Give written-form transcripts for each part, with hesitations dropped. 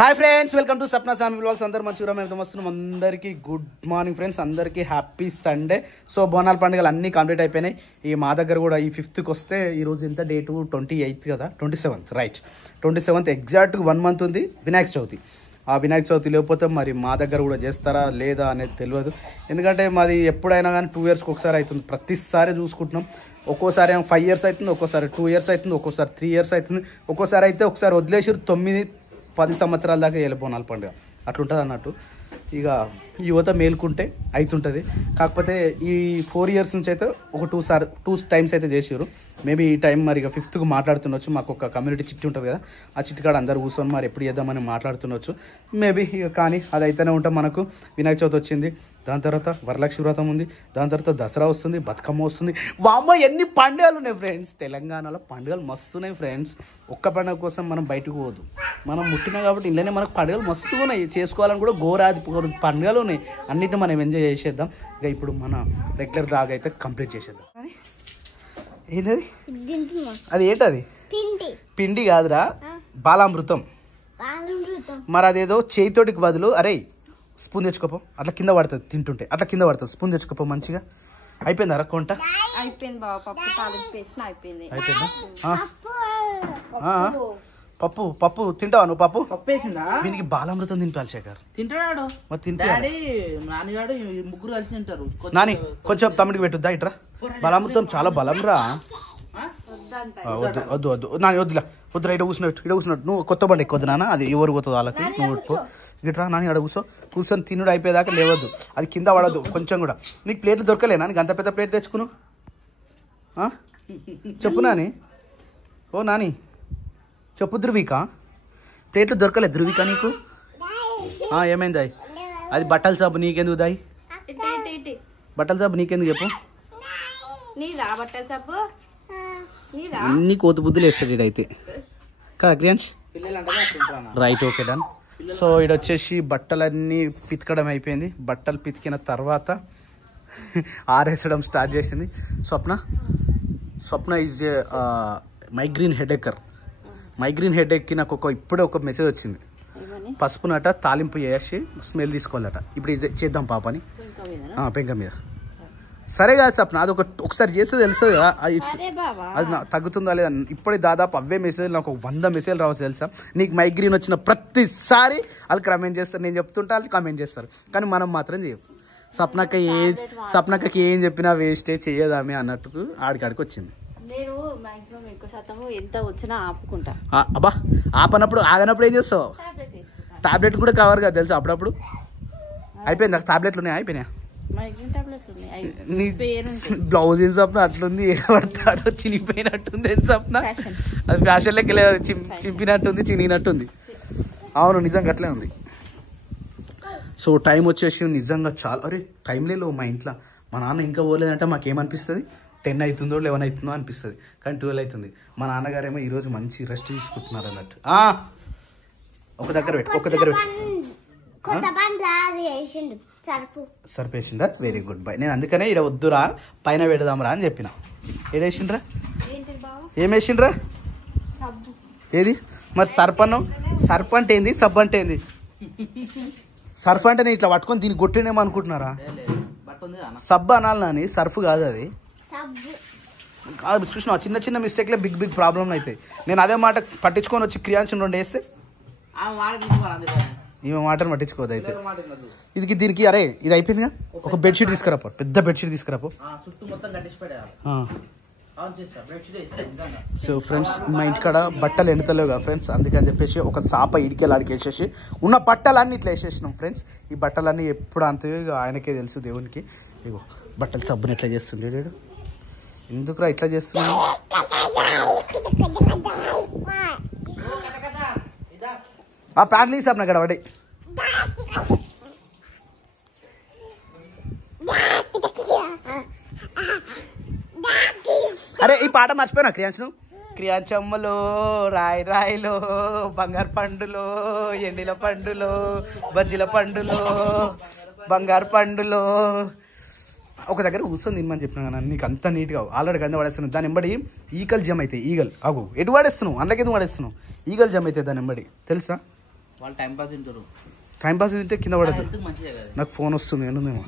Hi friends, welcome to Sapna సామి vlogs. అందరు మంచిగా మేము వస్తున్నాం. అందరికీ గుడ్ మార్నింగ్ ఫ్రెండ్స్, అందరికీ హ్యాపీ సండే. సో బోనాల పండుగలు అన్నీ కంప్లీట్ అయిపోయినాయి. ఈ మా దగ్గర కూడా ఈ 5th వస్తే ఈరోజు ఎంత డేటు 28th కదా, 27th రైట్. 27th ఎగ్జాక్ట్గా 1 month ఉంది వినాయక చవితి. ఆ వినాయక చవితి లేకపోతే మరి మా దగ్గర కూడా చేస్తారా లేదా అనేది తెలియదు. ఎందుకంటే మాది ఎప్పుడైనా కానీ 2 yearsకి ఒకసారి అవుతుంది. ప్రతిసారి చూసుకుంటున్నాం. ఒక్కోసారి 5 years అవుతుంది, ఒక్కోసారి 2 years అవుతుంది, ఒక్కోసారి 3 years అవుతుంది, ఒక్కోసారి అయితే ఒకసారి వదిలేసారు 9-10 సంవత్సరాల దాకా వెళ్ళిపోనాలి పండుగ అట్లుంటుంది అన్నట్టు. ఇక యువత మేలుకుంటే అవుతుంటుంది. కాకపోతే ఈ 4 years నుంచి అయితే ఒక 2 times అయితే చేసారు. మేబీ ఈ టైం మరి ఇక 5th మాట్లాడుతుండొచ్చు. మాకు ఒక కమ్యూనిటీ చిట్టి ఉంటుంది కదా, ఆ చిట్టి కాడ అందరు కూర్చొని మరి ఎప్పుడు చేద్దామని మాట్లాడుతుండొచ్చు మేబీ. ఇక కానీ అది అయితేనే ఉంటాం. మనకు వినాయక చవితి వచ్చింది, దాని తర్వాత వరలక్ష్మి వ్రతం ఉంది, దాని తర్వాత దసరా వస్తుంది, బతుకమ్మ వస్తుంది. వామ్మ ఎన్ని పండుగలు ఉన్నాయి ఫ్రెండ్స్. తెలంగాణలో పండుగలు మస్తున్నాయి ఫ్రెండ్స్. ఒక్క పండుగ కోసం మనం బయటకు పోదు. మనం ముట్టినా కాబట్టి ఇళ్ళనే మనకు పండుగలు మస్తుగా ఉన్నాయి. చేసుకోవాలని కూడా ఘోరాది పండుగలు ఉన్నాయి. అన్నిటిని మనం ఎంజాయ్ చేసేద్దాం. ఇక ఇప్పుడు మన రెగ్యులర్ లాగా అయితే కంప్లీట్ చేసేద్దాం. ఏంటది? అది ఏంటది? పిండి కాదురా, బాలామృతం. మరి అదేదో చేయితోటికి బదులు అరే స్పూన్ తెచ్చుకోపో, అట్లా కింద పడుతుంది తింటుంటే, అట్లా కింద పడుతుంది. స్పూన్ తెచ్చుకోపో మంచిగా. అయిపోయింది అర కొంట? అయిపోయిందా? పప్పు పప్పు తింటావా నువ్వు? పప్పు వేసిందా? దీనికి బాలామృతం తినిపాలి శేఖర్. తింటాడు మరి తింటాడు. నాన్నగాడు ముగ్గురు కలిసి తింటారు. నాని కొంచెం తమ్ముడికి పెట్టుద్దా ఇట్రా. బాలామృతం చాలా బలం రా. వద్దు వద్దు వద్దు నాని, వద్దులా వద్దురా. ఇట కూర్చున్నట్టు నువ్వు కొత్త బండి ఎక్కువద్దు నాన్న. అది ఎవరు పోతుంది వాళ్ళకి. నువ్వు ఇట్రా నాని, అడ కూర్చొని తినుడు అయిపోయేదాకా లేవద్దు. అది కింద పడద్దు కొంచెం కూడా. నీకు ప్లేట్లు దొరకలేనా? నీకు అంత పెద్ద ప్లేట్ తెచ్చుకున్నావు చెప్పు నాని. ఓ నాని చెప్పు. ధృవిక ప్లేట్లు దొరకలేదు ధృవిక నీకు? ఏమైంది? అది బట్టల సబ్బు నీకెందుకు దాయి? బట్టల సబ్బు నీకెందుకు చెప్పు? నీ కోతి బుద్ధులు వేస్తాడు ఇడైతే కదా క్రియాన్స్. Right, okay done. సో ఇది వచ్చేసి బట్టలన్నీ పితకడం అయిపోయింది. బట్టలు పితికిన తర్వాత ఆరేసడం స్టార్ట్ చేసింది స్వప్న ఈజ్ మైగ్రీన్ హెడేక్కి నాకు ఇప్పుడే ఒక మెసేజ్ వచ్చింది. పసుపునట తాలింపు చేసి స్మెల్ తీసుకోవాలట. ఇప్పుడు ఇది చేద్దాం పాపని పెంక మీద. సరే కాదు స్వప్న, అది ఒకసారి చేస్తే తెలుస్తుంది కదా అది తగ్గుతుందా లేదా. ఇప్పుడే దాదాపు అవే మెసేజ్ నాకు 100 మెసేజ్లు రావచ్చు తెలుసా. నీకు మైగ్రీన్ వచ్చిన ప్రతిసారి వాళ్ళు కమెంట్ చేస్తారు. నేను చెప్తుంటే వాళ్ళు కమెంట్ చేస్తారు, కానీ మనం మాత్రం చేయం. స్వప్నకి ఏం చెప్పినా వేస్టే, చెయ్యదామే అన్నట్టు ఆడికాడికి వచ్చింది. నేను మాక్సిమం ఎక్కువ శాతం ఎంత వచ్చినా ఆపుకుంటా. అబ్బా ఆపనప్పుడు ఆగనప్పుడు ఏం చేస్తావు? టాబ్లెట్ కూడా కవర్ కదా తెలుసా అప్పుడప్పుడు. అయిపోయింది టాబ్లెట్లు ఉన్నాయి, అయిపోయినాయా? బ్లౌజ్ ఏం స్వప్న అట్లుంది, ఏడబడతాడో చినిగిపోయినట్టుంది. ఏం స్వప్న అది ఫ్యాషన్ లెక్క లేదు, చింపినట్టుంది, చినిగినట్టుంది. అవును నిజంగా అట్లే ఉంది. సో టైం వచ్చేసి నిజంగా చాలా అరే టైం లేదు మా ఇంట్లో. మా నాన్న ఇంకా పోలేదంటే మాకేమనిపిస్తుంది? 10 అవుతుందో 11 అవుతుందో అనిపిస్తుంది, కానీ 12 అవుతుంది. మా నాన్నగారేమో ఈరోజు మంచి రెస్ట్ తీసుకుంటున్నారు అన్నట్టు. ఒక దగ్గర సరిపేసిందా? Very good bye. నేను అందుకనే ఇక్కడ వద్దురా పైన పెడదాంరా అని చెప్పిన. ఏడేసిండ్రా? ఏమేసిండ్రా? ఏది మరి? సర్ప అంటే ఏంది, సబ్ అంటే ఏంది? సర్ఫ్ అంటే నేను ఇట్లా పట్టుకొని దీన్ని కొట్టినేమో అనుకుంటున్నారా? సబ్ అనాలి నాని, సర్ఫ్ కాదు అది. చూసినా చిన్న చిన్న మిస్టేక్లే బిగ్ ప్రాబ్లం అవుతాయి. నేను అదే మాట పట్టించుకొని వచ్చి క్రియాన్షన్ 2 వేస్తే ఈమె మాటను పట్టించుకోదు. అయితే దీనికి అరే ఇది అయిపోయిందిగా, ఒక బెడ్షీట్ తీసుకురాపో, పెద్ద బెడ్షీట్ తీసుకురాపో. సో ఫ్రెండ్స్ మా ఇంటికాడ బట్టలు ఎండతలేవు కదా ఫ్రెండ్స్, అందుకని చెప్పేసి ఒక సాప ఇడికెళ్ళి ఆడికి వేసేసి ఉన్న బట్టలన్నీ ఇట్లా వేసేసినాం ఫ్రెండ్స్. ఈ బట్టలన్నీ ఎప్పుడు అంతే ఆయనకే తెలుసు, దేవునికి. ఇగో బట్టలు సబ్బుని ఎట్లా చేస్తుంది వీడు. ఎందుకురా ఇట్లా చేస్తున్నాడు? ఆ ప్యాంట్లు తీసాం నాకు పడి. అరే ఈ పాట మర్చిపోయినా క్రియాంచమ్మలో రాయిలో బంగారు పండులో ఎండిల పండులో బజ్జీల పండులో బంగారు పండులో ఒక దగ్గర కూర్చొని తినమని చెప్పినా కదా నీకు అంత నీట్గా ఆల్రెడీ కింద పడేస్తున్నావు. దాని ఎంబడి ఈగలు జమ్ అవుతాయి. ఈగలు అగు ఎటు పడేస్తున్నావు, అందులోకి ఎందుకు పడేస్తున్నావు? ఈగలు జమ్ అవుతాయి దాని ఎంబడి తెలుసా? వాళ్ళు టైం పాస్ తింటారు. టైం పాస్ తింటే కింద పడదు. హెల్త్ మంచిదే కదా. నాకు ఫోన్ వస్తుంది ఏంటేమో.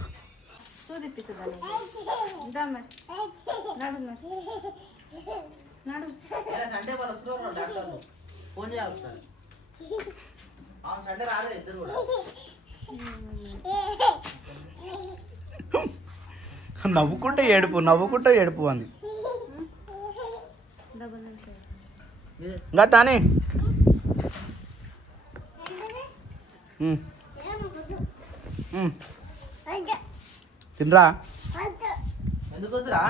సండే వాళ్ళు వస్తున్నారు డాక్టర్లు. ఫోన్ చేయాలి ఒకసారి. అవును సండే రాలేదు ఇద్దరు కూడా. నవ్వుకుంటే ఏడుపు అంది. ఇంకా తానే తినరా? ఎందుకు వద్దురా?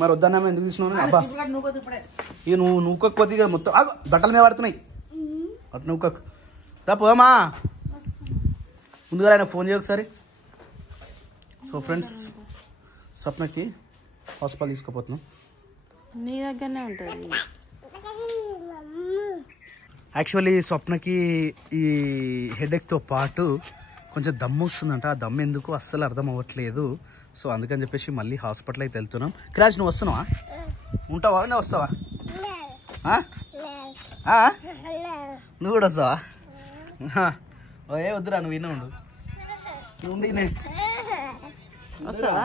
మరి వద్దన్నా ఎందుకు తీసుకున్నావు? అబ్బా నువ్వు కొద్ది ఇప్పుడే. ఇక నువ్వు కొద్దిగా మొత్తం బట్టల మీద పడుతున్నాయి. అటు నువ్వు దా పోమా. ముందుగా ఆయన ఫోన్ చేయ ఒకసారి. సో ఫ్రెండ్స్, స్వప్నకి హాస్పిటల్ తీసుకుపోతున్నాం. మీ దగ్గరనే ఉంటుంది. యాక్చువల్లీ స్వప్నకి ఈ హెడేక్తో పాటు కొంచెం దమ్ము వస్తుందంట. ఆ దమ్ము ఎందుకు అస్సలు అర్థం అవ్వట్లేదు. సో అందుకని చెప్పేసి మళ్ళీ హాస్పిటల్ అయితే వెళ్తున్నాం. క్రాజ్ నువ్వు వస్తున్నావా? ఉంటావా? నువ్వు వస్తావా? నువ్వు కూడా వస్తావా? ఏ వద్దురా, నువ్వు విన్నా ఉండు. నువ్వు వస్తావా?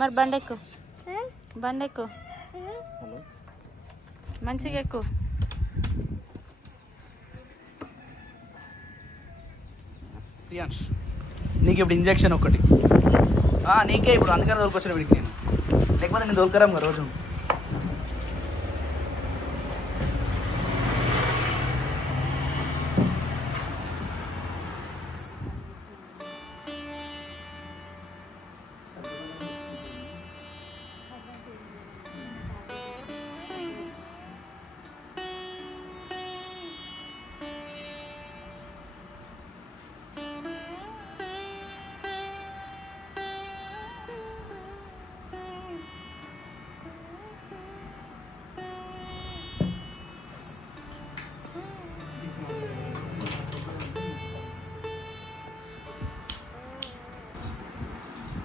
మరి బండెక్కు, బండెక్కు, మంచిగా ఎక్కువ. నీకు ఇప్పుడు ఇంజక్షన్ ఒకటి నీకే ఇప్పుడు, అందుకని దొరికొచ్చిన వీడికి నేను. లేకపోతే నేను దొరకరాం కదా రోజు.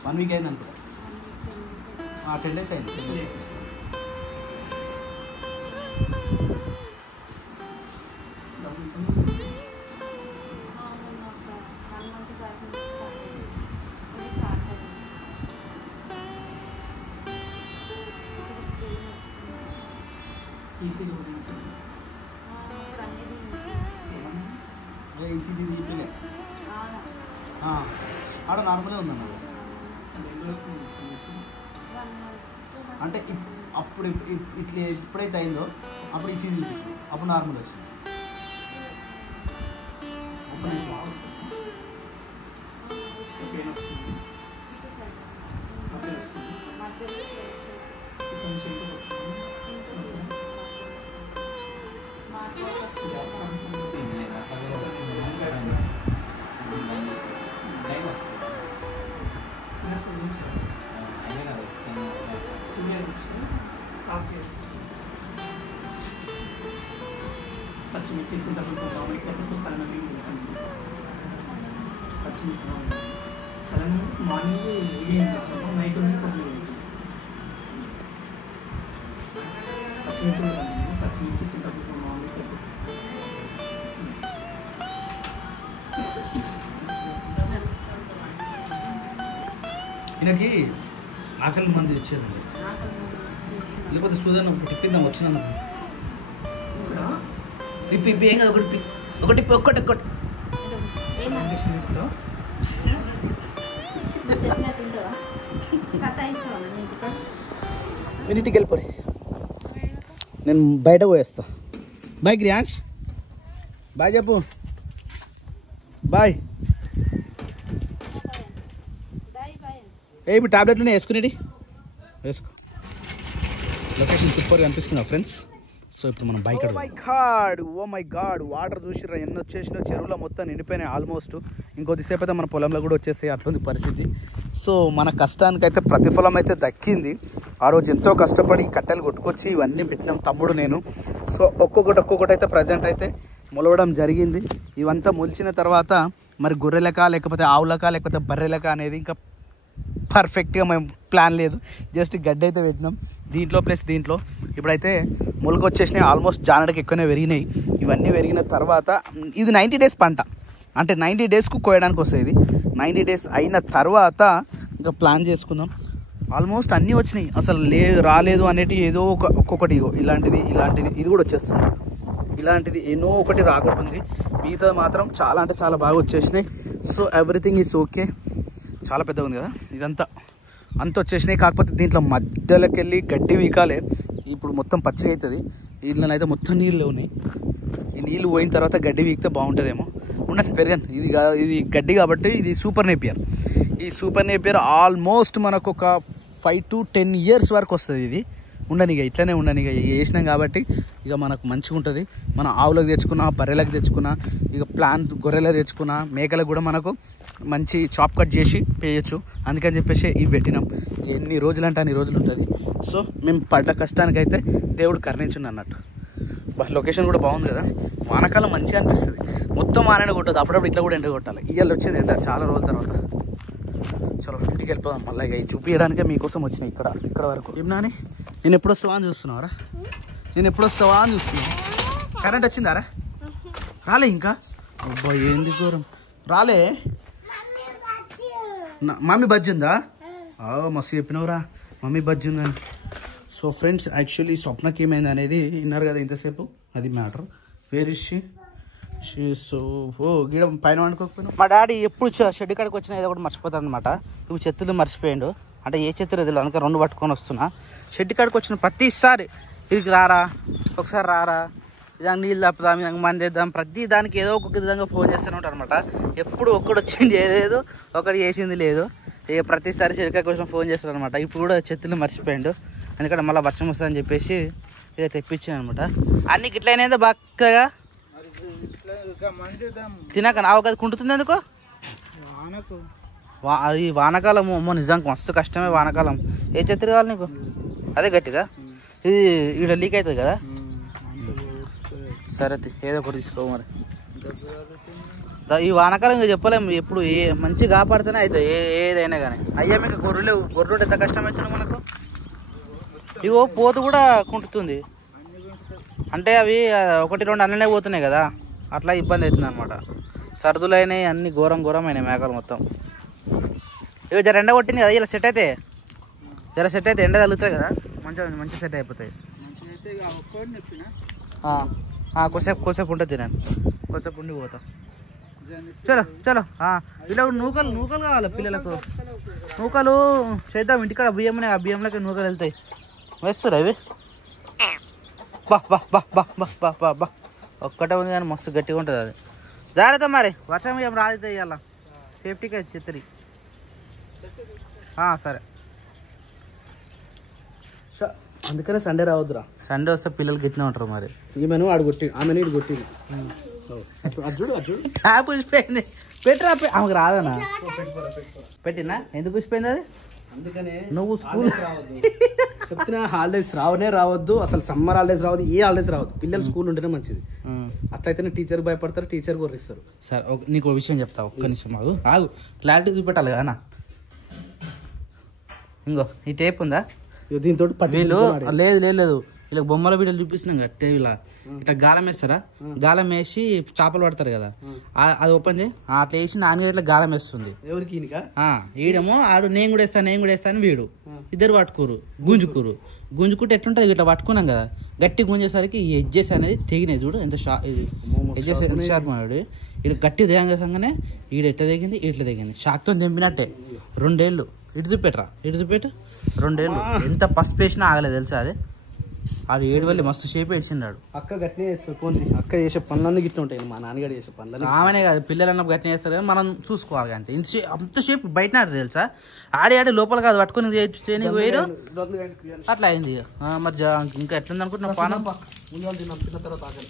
వన్ వీక్ అయింది అనుకో. 10 days అయింది. ఈసీజీ తీపిలే ఆడ నార్మలే ఉందన్న. అంటే అప్పుడు ఇట్లా ఎప్పుడైతే అయిందో అప్పుడు ఈసీజీ చూపిస్తుంది, అప్పుడు నార్మల్ వచ్చింది. పచ్చిమిర్చి చింతపండు మామిడి కొత్త సలనం పచ్చిమిర్చి సలనం మార్నింగ్ ఈవినింగ్ వచ్చాము, నైట్ ఉంది పొద్దున పచ్చిమిర్చి కూడా పచ్చిమిర్చి చింతపండు మామిడి కొత్త. ఈయనకి ఆకలి మంది ఇచ్చారండి, లేకపోతే సూదన్ టిప్పిద్దాం వచ్చిన ఇప్పి ఏం కాదు. ఒకటి ఇంజక్షన్ తీసుకుంటావా? ఇంటికి వెళ్ళిపోయి నేను బయట పోయేస్తా. బాయ్ గ్రియాన్స్, బాయ్ చెప్పు. బాయ్. ఇప్పుడు టాబ్లెట్లోనే వేసుకునేది వేసుకో. లొకేషన్ సూపర్గా అనిపిస్తుందా ఫ్రెండ్స్? సో ఇప్పుడు మనం bike oh my god water చూసిరా ఎన్ని వచ్చేసినా, చెరువులో మొత్తం నిండిపోయినాయి ఆల్మోస్ట్. ఇంకొద్దిసేపు అయితే మన పొలంలో కూడా వచ్చేసాయి, అట్లుంది పరిస్థితి. సో మన కష్టానికైతే ప్రతిఫలం అయితే దక్కింది. ఆ రోజు ఎంతో కష్టపడి కట్టెలు కొట్టుకొచ్చి ఇవన్నీ పెట్టినాం తమ్ముడు నేను. సో ఒక్కొక్కటి అయితే ప్రజెంట్ అయితే మొలవడం జరిగింది. ఇవంతా మొలిచిన తర్వాత మరి గొర్రెలకా లేకపోతే ఆవులకా లేకపోతే బర్రెలకా అనేది ఇంకా పర్ఫెక్ట్గా మేము ప్లాన్ లేదు, జస్ట్ గడ్డి అయితే పెట్టినాం దీంట్లో ప్లస్ దీంట్లో. ఇప్పుడైతే మొలక వచ్చేసినాయి, ఆల్మోస్ట్ జానడికి ఎక్కువనే పెరిగినాయి. ఇవన్నీ పెరిగిన తర్వాత ఇది 90 డేస్ పంట, అంటే 90 డేస్కు కోయడానికి వస్తుంది. ఇది 90 డేస్ అయిన తర్వాత ఇంకా ప్లాన్ చేసుకుందాం. ఆల్మోస్ట్ అన్నీ వచ్చినాయి, అసలు రాలేదు అనేటి ఏదో ఒక్కొక్కటి ఇలాంటిది ఇది కూడా వచ్చేస్తుంది. ఇలాంటిది ఎన్నో ఒకటి రాకుంటుంది, మిగతా మాత్రం చాలా అంటే చాలా బాగా వచ్చేసినాయి. So everything is okay. చాలా పెద్దగా ఉంది కదా ఇదంతా, అంత వచ్చేసినాయి. కాకపోతే దీంట్లో మధ్యలోకి వెళ్ళి గడ్డి వీకాలే, ఇప్పుడు మొత్తం పచ్చగా అవుతుంది. వీళ్ళని అయితే మొత్తం నీళ్ళు ఉన్నాయి. ఈ నీళ్ళు పోయిన తర్వాత గడ్డి వీకితే బాగుంటుందేమో. ఉండదు పెరగను, ఇది గడ్డి కాబట్టి ఇది సూపర్ నేపియర్. ఈ సూపర్ నేపియర్ ఆల్మోస్ట్ మనకు ఒక 5 to 10 years వరకు వస్తుంది. ఇది ఉండని ఇక ఇట్లనే ఉండని, ఇక వేసినాం కాబట్టి ఇక మనకు మంచిగా ఉంటుంది. మనం ఆవులకు తెచ్చుకున్నా, బర్రెలకు తెచ్చుకున్నా, ఇక గొర్రెలకు తెచ్చుకున్నా, మేకలకు కూడా మనకు మంచి చాప్ కట్ చేసి పేయచ్చు. అందుకని చెప్పేసి ఇవి పెట్టినాం. ఎన్ని రోజులు అంటే అన్ని రోజులు ఉంటుంది. సో మేము పడ్డ కష్టానికైతే దేవుడు కరుణించుండు అన్నట్టు. లొకేషన్ కూడా బాగుంది కదా, వానకాలం మంచిగా అనిపిస్తుంది. మొత్తం వాన కొట్టదు, అప్పుడప్పుడు ఇట్లా కూడా ఎండ కొట్టాలి. ఇవాళ వచ్చింది ఎండ చాలా రోజుల తర్వాత. చలో ఇంటికి వెళ్ళిపోదాం. మళ్ళీ ఇక చూపించడానికే మీకోసం వచ్చినాయి ఇక్కడ వరకు. ఏం నాని నేను ఎప్పుడు వస్తావా అని చూస్తున్నావారా? కరెంట్ వచ్చిందారా? రాలే ఇంకా? అబ్బా ఏంది ఘోరం, రాలే. మమ్మీ బజ్జి ఉందా? మస్తు చెప్పినవురా, మమ్మీ బజ్జి ఉందని. సో ఫ్రెండ్స్, యాక్చువల్లీ స్వప్నకి ఏమైంది అనేది విన్నారు కదా ఇంతసేపు, అది matter. Where is she so గీడ పైన వండుకోకపోయినా. మా డాడీ ఎప్పుడు షెడ్ కాడికి వచ్చినా ఏదో ఒకటి మర్చిపోతాడు అనమాట. ఇప్పుడు చెత్తులు మర్చిపోయాడు, అంటే ఏ చెత్తులు ఎదురు, అందుకే 2 పట్టుకొని వస్తున్నా. షెడ్ కాడికి వచ్చిన ప్రతిసారి ఇది రారా, ఒకసారి రారా, ఇదానికి నీళ్ళు తప్పుదాం, ఇదానికి మంది వేద్దాం, ప్రతి దానికి ఏదో ఒక విధంగా ఫోన్ చేస్తూనే ఉంటారు అనమాట. ఎప్పుడు ఒక్కడు వచ్చింది లేదు, ఒకటి చేసింది లేదు. ఇక ప్రతిసారి షెడ్ కాడికి వచ్చిన ఫోన్ చేస్తారు అనమాట. ఇప్పుడు కూడా చెత్తులు మర్చిపోయాడు, ఎందుకంటే మళ్ళీ వర్షం వస్తుందని చెప్పేసి ఇక తెప్పించాను అనమాట. అన్ని గిట్లయినా బాగా తినాక నావు కదా కుంటుతుంది ఎందుకో. ఈ వానకాలం అమ్మో నిజానికి మస్తు కష్టమే వానకాలం. ఏ చెత్త కావాలి నీకు? అదే గట్టిదా, ఇది ఇక్కడ లీక్ అవుతుంది కదా. సరే ఏదో ఒకటి తీసుకో మరి. ఈ వానకాలం ఇంకా చెప్పలేము, ఎప్పుడు మంచిగా కాపాడితేనే అవుతుంది ఏదైనా కానీ. అయ్యా మీకు గొర్రెలు ఎంత కష్టం అవుతుంది మనకు. ఇగో పోతు కూడా కుంటుతుంది, అంటే అవి 1-2 అన్ననే పోతున్నాయి కదా, అట్లా ఇబ్బంది అవుతుంది అనమాట. సర్దులైనవి అన్ని ఘోరమైనాయి మేకలు మొత్తం. ఇక జర ఎండ కొట్టింది కదా, ఇలా సెట్ అయితే ఎండ తగ్గుతాయి కదా, మంచి సెట్ అయిపోతాయి. కొసేపు ఉంటుంది తినండి, కొసేపు ఉండి పోతాం. చలో ఇలా నూకలు కావాలి పిల్లలకు. నూకలు చేద్దాం ఇంటికాడ, బియ్యం ఆ బియ్యంలోకి నూకలు వెళ్తాయి. వేస్తారు అవి. బా ఒక్కటే ఉంది కానీ మస్తు గట్టిగా ఉంటుంది అది. జాగ్రత్త మరి, వర్షం ఏం రాదు ఇవాళ, సేఫ్టీకి అది చెత్తరి. సరే, అందుకనే సండే రావద్దురా. సండే వస్తే పిల్లలు గట్టినే ఉంటారు మరి. ఈమెను ఆడు కొట్టి, ఆమెను ఇటు కొట్టింది. అర్జుడు పుచ్చిపోయింది, పెట్టరా. ఆమెకు రాదనా? పెట్టినా ఎందుకు పుచ్చిపోయింది అది? అందుకనే నువ్వు స్కూల్ చెప్తున్నా, హాలిడేస్ రావద్దు, అసలు సమ్మర్ హాలిడేస్ రావద్దు, ఏ హాలిడేస్ రావద్దు. పిల్లలు స్కూల్ ఉంటేనే మంచిది. అట్లయితేనే టీచర్ భయపడతారు, టీచర్ కొర్రిస్తారు. సరే నీకు ఒక విషయం చెప్తా, ఒక్క నిమిషం ఆగు, క్లారిటీ చూపెట్టాలి కదా. ఇంకో ఈ టేప్ ఉందా, దీంతో వీళ్ళు లేదు వీళ్ళకి బొమ్మల వీడియోలు చూపిస్తున్నాం కదా టీవీలో. ఇట్లా గాలం వేస్తారా, గాలం వేసి చేపలు పడతారు కదా, అది ఓపెన్ చేయి. అట్లా వేసి నాన్నగారు ఇట్లా గాలం వేస్తుంది. ఎవరికి? ఈడేమో ఆడు నేను కూడా వేస్తాను వీడు ఇద్దరు పట్టుకోరు, గుంజుకుంటే ఎట్లుంటుంది, ఇట్లా పట్టుకున్నాం కదా, గట్టి గుంజేసరికి ఈ ఎడ్జెస్ అనేది తెగినాయి. చూడు ఎంత ఎడ్జెస్ ఎంత షార్ప్ అయ్యాడు. ఇటు గట్టి దిగంగానే ఈడ ఎట్లా తెగింది, ఇట్లా తెగింది. షాక్తో తెంపినట్టే. 2 ఏళ్ళు ఇటు చూపెట్టు 2 ఏళ్ళు. ఎంత పసుపు వేసినా ఆగలేదు తెలుసా అది. ఆడు 7 వెళ్ళి మస్తు షేప్ వేసిండాడు. అక్క గట్టినే చేస్తారు, అక్క చేసే పనులన్నీ గిట్ల ఉంటాయి. మా నాన్నగారు చేసే పనులు ఆమెనే కాదు, పిల్లలు అన్నప్పుడు గట్టినే చేస్తారు కానీ మనం చూసుకోవాలి అంతే. అంత షేప్ బయట తెలుసా, ఆడి లోపల కాదు పట్టుకుని వేరు అట్లా అయింది. మరి ఇంకా ఎట్లుంది అనుకుంటున్నాం పానం.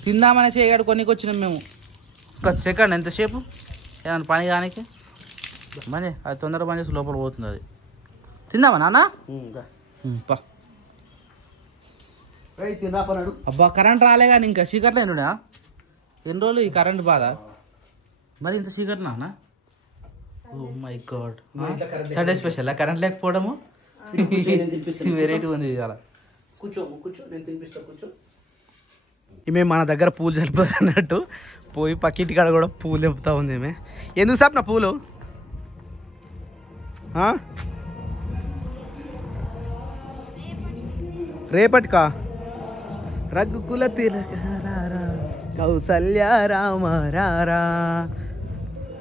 తిందామనే చేయగాడు కొనికి వచ్చినాం మేము. ఒక సెకండ్ ఎంతసేపు ఏదన్నా పని కానీ మనీ అది తొందరగా పని చేసి లోపల పోతుంది. అది తిందామా నాన్న? అబ్బా కరెంట్ రాలే కానీ ఇంకా చీకట్లో ఎన్నుడా ఎన్ని రోజులు ఈ కరెంట్ బాధ. మరి ఇంత చీకట్లో నాన్న oh my god Sunday special current లేకపోవడము వెరైటీ ఉంది చాలా. కూర్చో కూర్చో, నేను తినిపిస్తా, కూర్చో. ఈమె మన దగ్గర పూలు చల్పారు అన్నట్టు పోయి పక్కింటి కాడ కూడా పూలు తెంపుతా ఉంది ఈమె. ఎందుకు సార్ నా పూలు రేపటికా? రఘుకుల తిలక కౌసల్య రామ రారా.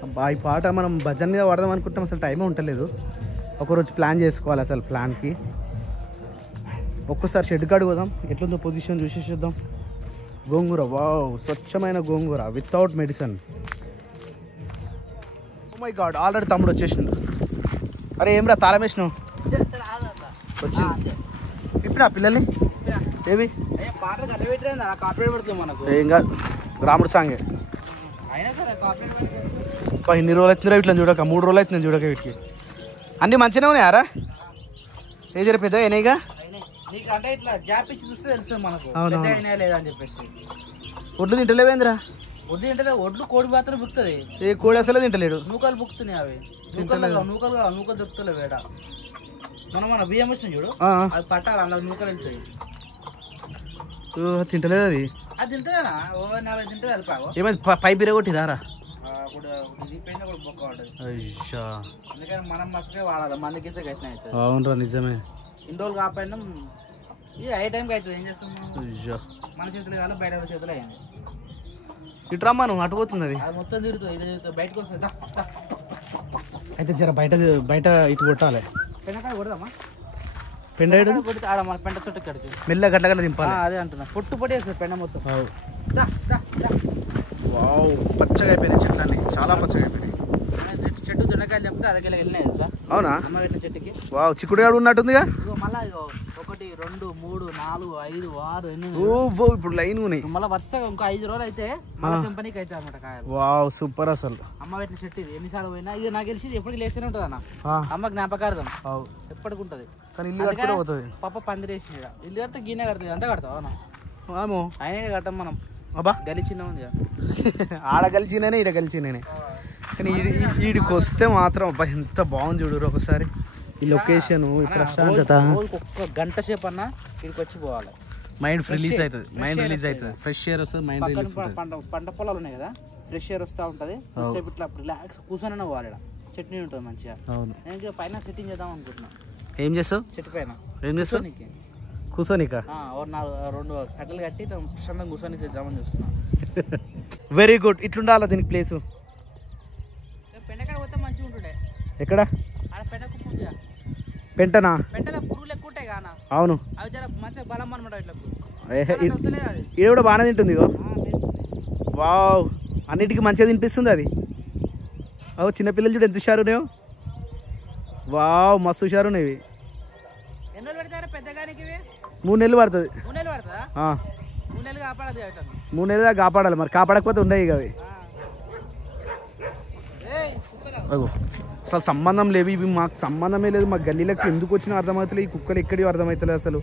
అబ్బా ఈ పాట మనం భజన మీద వాడదాం అనుకుంటాం, అసలు టైమే ఉంటలేదు. ఒకరోజు ప్లాన్ చేసుకోవాలి అసలు. ప్లాన్కి ఒక్కసారి షెడ్ కాడు పోదాం, ఎట్లుందో పొజిషన్ చూసేసేద్దాం. గోంగూర, వావ్ స్వచ్ఛమైన గోంగూర without medicine. Oh my God already తమ్ముడు వచ్చేసిండు. అరే ఏమ్రా తాళం వేసినావు? వచ్చింది ఇప్పుడు ఆ పిల్లల్ని ఏవి ఏం కాదు, రాముడు సాంగే. ఇన్ని రోజులు అవుతుందిరా ఇట్లా చూడక, 3 రోజులు అవుతుంది చూడక. వీటికి అన్నీ మంచిగానే ఉన్నాయారా? ఏ జర పెద్ద అయినాయిగా. అంటే ఇట్లా గ్యాప్ ఇచ్చి చూస్తే తెలుస్తుంది మనకు లేదా అని చెప్పేసి. ఒడ్లు తింటలేవేంద్రా? ఒడ్లు తింటలే, ఒడ్లు కోడి మాత్రం బుక్తుంది. ఏ కోడి అసలే తింటలేడు. నూకలు బుక్తున్నాయి అవి. నూకలు దొరుకుతలేవు వేడ. మన బియ్యం వచ్చిన చూడు, అది పట్టాలి, అలా నూకలు వెళ్తాయి. తింటలేదు అది. అది తింటుందా? 4 తింటుంది అల్పాగో. ఏమైంది పై బిరగొట్టిరారా? బొక్క పడ్డది. అందుకని మనం మస్తుగా వాడాలి, మందికి గట్టిన అవుతుంది. అవునరా నిజమే. ఇన్ని రోజులు కాపాడినా ఇది ఏ టైంకి అవుతుంది. ఏం చేస్తున్నాం, మన చేతులు కాదు బయట చేతులు అయింది. ఇటు రమ్మా, నువ్వు అటు పోతుంది అది. అది మొత్తం తిరుగుతుంది, ఇది తిరుగుతుంది, బయటకు వస్తుంది. అయితే జర బయట ఇటు కొట్టాలి. పెండకాయ కొడదామా? పెండ కొడితే ఆడ మన పెంట తోట కడితే మెల్ల గట్ల దింపాలి. అదే అంటున్నా, పొట్టు పొడి వేస్తుంది పెండ మొత్తం. వావ్ పచ్చగా అయిపోయినాయి చెట్లన్నీ, చాలా పచ్చగా అయిపోయినాయి. చెట్టు దొండకాయలు చెప్తే అరకిలో వెళ్ళినాయి తెలుసా? అవునా? అమ్మ పెట్టిన చెట్టుకి. వావ్ చిక్కుడుగాడు ఉన్నట్టుందిగా. మళ్ళా 1 2 3 4 5 6 8 ఓ ఇప్పుడు లైన్ ఉన్నాయి. మళ్ళీ వరుసగా ఇంకో 5 రోజులు అయితే మళ్ళీ కంపెనీకి అవుతుంది అనమాట కాయలు. వావ్ సూపర్ అసలు. అమ్మ పెట్టిన చెట్టు ఇది. ఎన్నిసార్లు పోయినా ఇది నాకు తెలిసి ఎప్పటికి లేస్తూనే ఉంటుంది అన్న. అమ్మ జ్ఞాపకార్థం ఎప్పటికి ఉంటుంది. కానీ ఇల్లు కట్టుకుంటే పోతుంది. పాప పందిరేసి ఇల్లు కడితే గిన్నె కడుతుంది. అంతా కడతావు అన్న? ఆయన కట్టం మనం. అబ్బా గలి చిన్న ఉంది ఆడ గెలిచినే ఈడ గెలిచినే. కానీ ఈడికి వస్తే మాత్రం అబ్బా ఎంత బాగుంది చూడు ఒకసారి. ఈ లొకేషన్, ఈ ప్రశాంతత. ఒక్క గంట సేపు అన్న ఇక్కడికి వచ్చి పోవాలి. మైండ్ రిలీజ్ అవుతుంది, ఫ్రెష్ ఎయిర్ వస్తుంది, మైండ్ రిలీజ్. పంట పొలాలు ఉన్నాయి కదా, ఫ్రెష్ ఎయిర్ వస్తూ ఉంటుంది. సేపు ఇట్లా రిలాక్స్ కూర్చొని పోవాలి. చట్నీ ఉంటుంది మంచిగా. అవును, నేను పైన సెట్టింగ్ చేద్దాం అనుకుంటున్నా. ఏం చేస్తావు? చెట్టు పైన ఏం చేస్తావు? కూర్చోనికా? 2 కట్టెలు కట్టి ప్రశాంతంగా కూర్చొని చేద్దామని చూస్తున్నా. Very good. ఇట్లుండాలా దీనికి ప్లేసు. పెండకాడ పోతే మంచిగా ఉంటుండే. ఎక్కడ? పెంటనా? పెంటలో పురుగులు ఎక్కువ ఉంటాయి కానా? అవును. అవి జర మంచిగా బలం అనమాట. ఇట్లా ఇది కూడా బాగానే తింటుంది. వావ్ అన్నిటికీ మంచిగా తినిపిస్తుంది అది. అవు చిన్నపిల్లలు చూడు ఎంత హుషారున్నాయో. వావ్ మస్తు హుషారున్నాయి. ఎన్ని రోజులు పెడతారా పెద్దగానికి? 3 నెలలు పడుతుంది. 3 నెలలు పడుతుందా? 3 నెలలు కాపాడదు. 3 నెలలు దాకా కాపాడాలి, మరి కాపాడకపోతే ఉండవు ఇక అవి. అసలు సంబంధం లేవు ఇవి, మాకు సంబంధమే లేదు. మా గల్లీలకు ఎందుకు వచ్చినా అర్థమవుతలే. ఈ కుక్కలు ఎక్కడివి అర్థమవుతలేదు అసలు.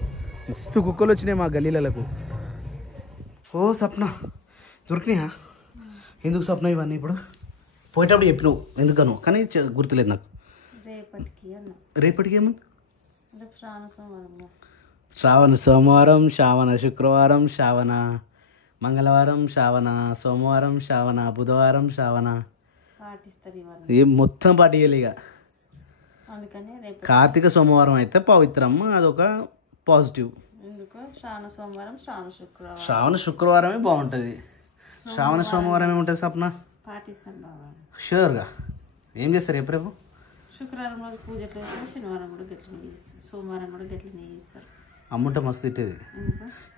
మస్తు కుక్కలు వచ్చినాయి మా గల్లీలకు. ఓ సప్న దొరికినాయా? ఎందుకు సప్న ఇవన్నీ? ఇప్పుడు పోయేటప్పుడు చెప్పినావు ఎందుకను, కానీ గుర్తులేదు నాకు. రేపటికి ఏమన్నా? శ్రావణ సోమవారం, శ్రావణ శుక్రవారం, శ్రావణ మంగళవారం, శ్రావణ సోమవారం, శ్రావణ బుధవారం, శ్రావణ ఏం మొత్తం పాటియాలి ఇక. కార్తీక సోమవారం అయితే పవిత్రమ్మ, అదొక పాజిటివ్. శ్రావణ శుక్రవారమే బాగుంటుంది. శ్రావణ సోమవారం ఏముంటుంది సప్న? షూర్గా. ఏం చేస్తారు రేపు? శుక్రవారం రోజు పూజ చేస్తారు, శనివారం కూడా గట్లనే చేస్తారు, సోమవారం కూడా గట్లనే చేస్తారు. అమ్ముంట మస్తు తిట్టేది.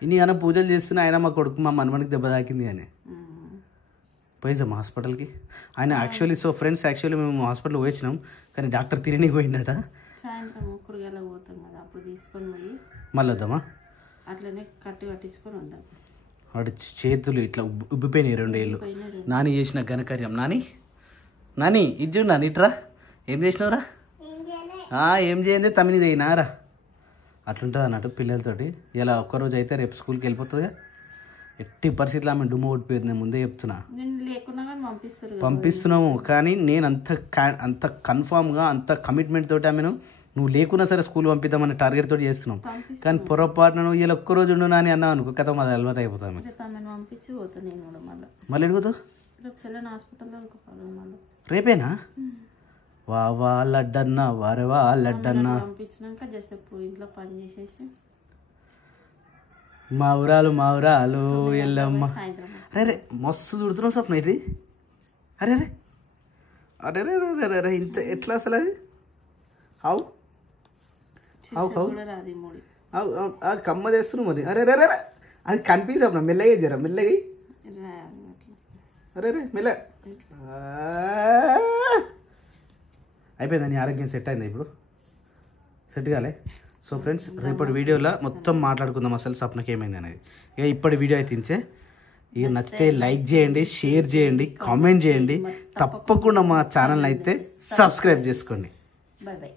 ఇన్ని కానీ పూజలు చేస్తున్నా ఆయన మా కొడుకు మా మనమనికి దెబ్బ తాకింది అని పోయిసాం హాస్పిటల్కి. ఆయన యాక్చువల్లీ మేము హాస్పిటల్ పోయించినాం, కానీ డాక్టర్ తిరిగి పోయిందట. సాయంత్రం కూరగాయలు పోతాం కదా, అప్పుడు తీసుకొని పోయి మళ్ళీ వద్దామా? అట్లనే కట్టించుకొని ఉంటాం. వాడి చేతులు ఇట్లా ఉబ్బిపోయినాయి 2 ఏళ్ళు. నాని చేసిన ఘనకార్యం. నాని ఇది చూడు నాని ఇట్రా. ఏం చేసినావురా? ఏం చేయండి తమ్మిని అయినారా? అట్లుంటుంది అన్నట్టు పిల్లలతోటి. ఇలా ఒక్కరోజు అయితే రేపు స్కూల్కి వెళ్ళిపోతుందిగా. ఎట్టి పరిస్థితుల్లో ఆమె డుమ్ము కొట్టిపోయింది, నేను ముందే చెప్తున్నా. నేను లేకున్నా కానీ పంపిస్తారు కదా. పంపిస్తున్నాము, కానీ నేను అంత కన్ఫామ్గా అంత కమిట్మెంట్ తోటి ఆమెను నువ్వు లేకున్నా సరే స్కూల్ పంపిద్దామని టార్గెట్ తోటి చేస్తున్నాం. కానీ పొరపాటున నువ్వు ఇలా ఒక్కరోజు ఉండు అని అన్నావు అనుకో, కథ మాది అలవాటు అయిపోతాము. రేపు ఆమెను పంపించి పోతాను నేను కూడా మళ్ళీ ఎడుగుతావు? రేపు చెల్లెని హాస్పిటల్లో మళ్ళీ రేపేనా? వా లడ్డన్న వారేవా లడ్డన్న. పంపించినాక జసేపు ఇంట్లో పని చేసేసి మా ఊరాలు ఎల్లమ్మ. అరే మస్తు చూడుతున్నావు స్వప్న ఇది. అరే అరే అరే అరే అరే ఇంత ఎట్లా అసలు అది? అవు కమ్మ చేస్తున్నావు మరి. అరే అరే అరే అది కనిపించప్పుడు మెల్లగా జరా మెల్లగా. అరే అరే మెల్ల అయిపోయిందా? నీ ఆరోగ్యం సెట్ అయిందా ఇప్పుడు? సెట్ కాలే? సో ఫ్రెండ్స్, రేపటి వీడియోలో మొత్తం మాట్లాడుకుందాం అసలు సప్నకి ఏమైంది అనేది. ఇక ఇప్పటి వీడియో అయితే ఇంచే. ఇక నచ్చితే లైక్ చేయండి, షేర్ చేయండి, కామెంట్ చేయండి, తప్పకుండా మా ఛానల్ అయితే సబ్స్క్రైబ్ చేసుకోండి. Bye bye.